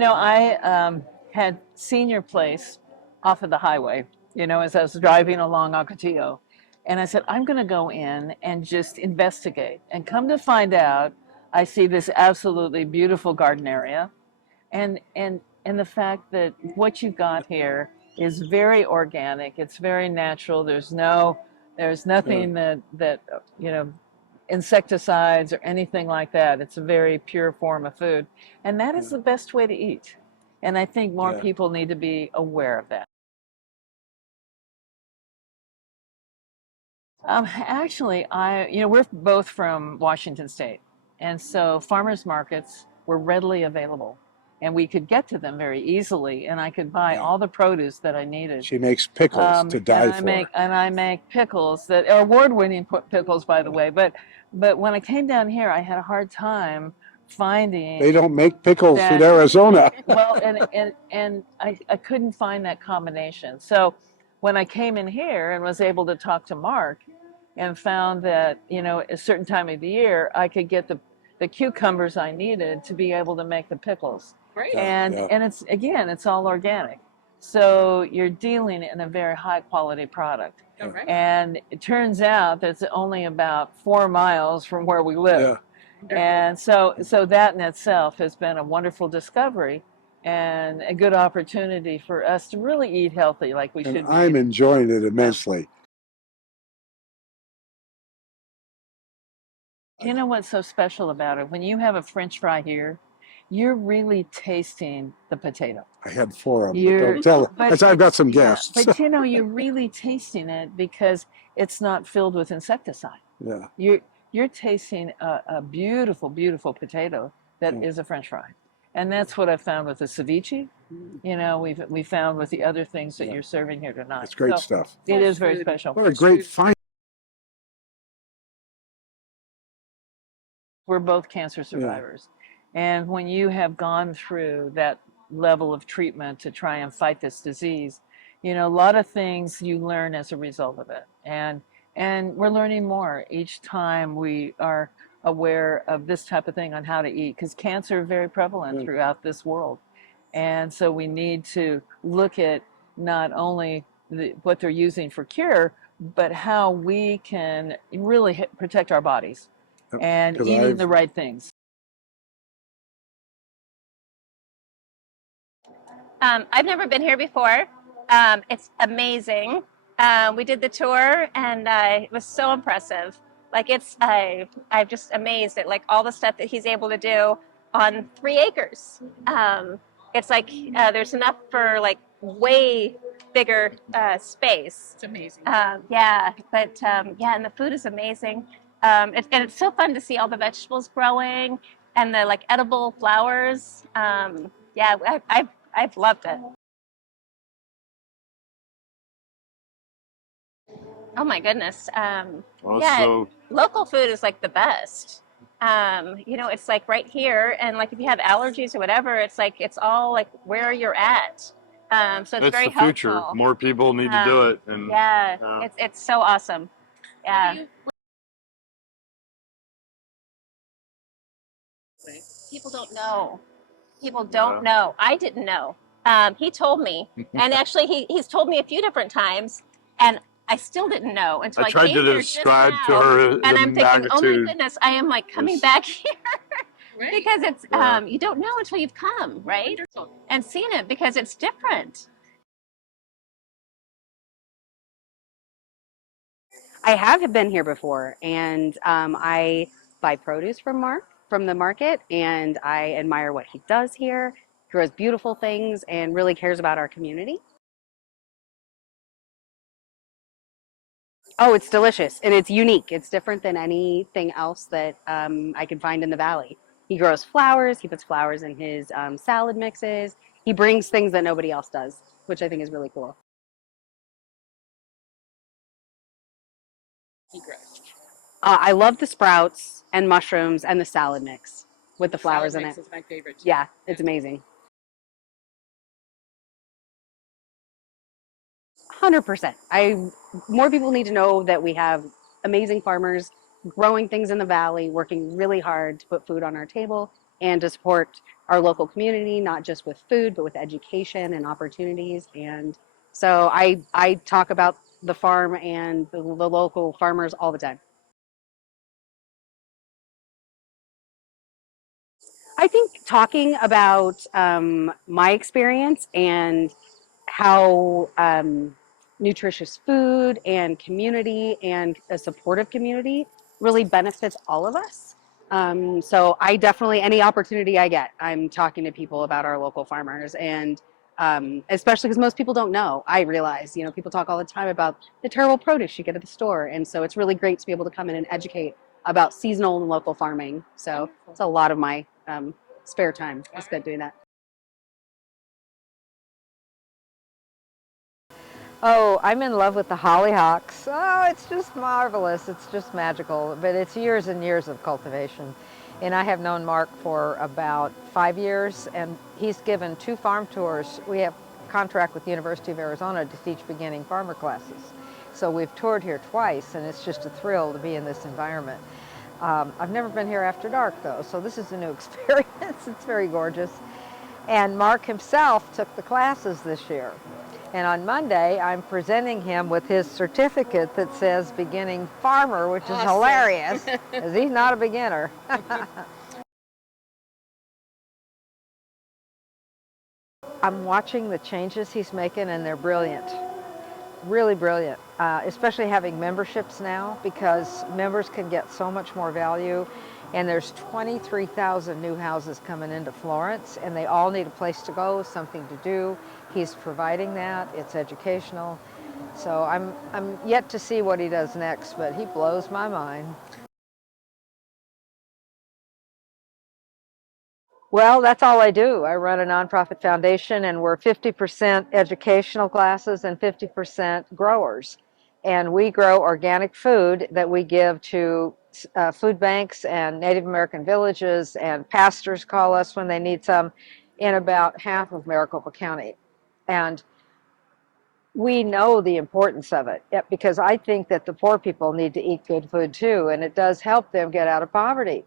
I had seen your place off of the highway, as I was driving along Ocotillo. And I said, I'm going to go in and just investigate. And come to find out, I see this absolutely beautiful garden area. And the fact that what you got here is very organic. It's very natural. There's nothing that insecticides or anything like that. It's a very pure form of food. And that is the best way to eat. And I think more people need to be aware of that. Actually, we're both from Washington State. And so farmers markets were readily available. And we could get to them very easily, and I could buy all the produce that I needed. She makes pickles to die for. And I make pickles that are award-winning pickles, by the way. But when I came down here, I had a hard time finding. They don't make pickles in Arizona. Well, and I couldn't find that combination. So when I came in here and was able to talk to Mark, and found that a certain time of the year I could get the cucumbers I needed to be able to make the pickles. Great. And it's all organic. So you're dealing in a very high quality product. Right. And it turns out that it's only about 4 miles from where we live. And so that in itself has been a wonderful discovery and a good opportunity for us to really eat healthy like we should be. I'm enjoying it immensely. You know what's so special about it? When you have a French fry here, you're really tasting the potato. I had 4 of them, but don't tell her. I've got some guests. But you're really tasting it because it's not filled with insecticide. Yeah. You're tasting a beautiful, beautiful potato that is a French fry. And that's what I found with the ceviche. We found with the other things that you're serving here tonight. It's great stuff. It is very special. What a great find. We're both cancer survivors. And when you have gone through that level of treatment to try and fight this disease, a lot of things you learn as a result of it. And we're learning more each time we are aware of this type of thing on how to eat, because cancer is very prevalent throughout this world. And so we need to look at not only what they're using for cure, but how we can really protect our bodies and eating the right things. I've never been here before. It's amazing. We did the tour and it was so impressive. Like I'm just amazed at like all the stuff that he's able to do on 3 acres. It's like there's enough for like way bigger space. It's amazing. And the food is amazing. And it's so fun to see all the vegetables growing and the like edible flowers. I've loved it. Oh my goodness. Local food is like the best. It's like right here, and like if you have allergies or whatever, it's like it's all like where you're at. So it's very helpful. Future. More people need to do it. And it's so awesome. Yeah. People don't know. People don't know. I didn't know. He told me, and actually he's told me a few different times, and I still didn't know until I tried came to here describe just to now, her and the I'm thinking, oh my magnitude. goodness, I am like coming back here because it's you don't know until you've come, right? And seen it because it's different. I have been here before, and I buy produce from the market, and I admire what he does here. He grows beautiful things and really cares about our community. Oh, it's delicious, and it's unique. It's different than anything else that I can find in the valley. He grows flowers. He puts flowers in his salad mixes. He brings things that nobody else does, which I think is really cool. I love the sprouts and mushrooms and the salad mix with the flowers in it. Is my favorite too. Yeah, it's amazing. 100%. More people need to know that we have amazing farmers growing things in the valley, working really hard to put food on our table, and to support our local community, not just with food, but with education and opportunities. And so I talk about the farm and the local farmers all the time. I think talking about my experience and how nutritious food and community and a supportive community really benefits all of us. So I definitely, any opportunity I get, I'm talking to people about our local farmers, and especially because most people don't know. I realize, you know, people talk all the time about the terrible produce you get at the store, and so it's really great to be able to come in and educate about seasonal and local farming. So it's a lot of my spare time I spent doing that. Oh, I'm in love with the hollyhocks. Oh, it's just marvelous. It's just magical. But it's years and years of cultivation. And I have known Mark for about 5 years, and he's given 2 farm tours. We have a contract with the University of Arizona to teach beginning farmer classes. So we've toured here twice, and it's just a thrill to be in this environment. I've never been here after dark, though, so this is a new experience. It's very gorgeous. And Mark himself took the classes this year. And on Monday, I'm presenting him with his certificate that says beginning farmer, which is hilarious, because he's not a beginner. I'm watching the changes he's making, and they're brilliant. Really brilliant, especially having memberships now, because members can get so much more value. And there's 23,000 new houses coming into Florence, and they all need a place to go, something to do. He's providing that. It's educational. So I'm yet to see what he does next, but he blows my mind. Well, that's all I do. I run a nonprofit foundation, and we're 50% educational classes and 50% growers. And we grow organic food that we give to food banks and Native American villages, and pastors call us when they need some, in about half of Maricopa County. And we know the importance of it, because I think that the poor people need to eat good food too, and it does help them get out of poverty.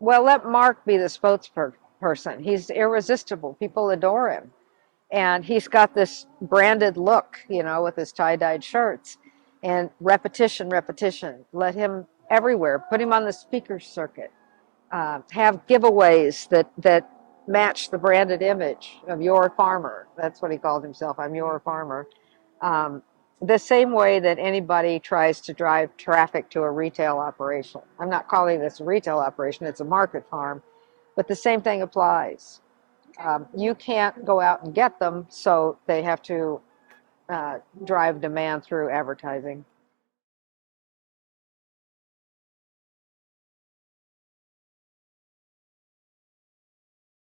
Well, let Mark be the spokesperson. He's irresistible. People adore him. And he's got this branded look, you know, with his tie-dyed shirts. And repetition, repetition. Let him everywhere. Put him on the speaker circuit. Have giveaways that match the branded image of your farmer. That's what he called himself. I'm your farmer. Um, the same way that anybody tries to drive traffic to a retail operation. I'm not calling this a retail operation, it's a market farm, but the same thing applies. You can't go out and get them, so they have to drive demand through advertising.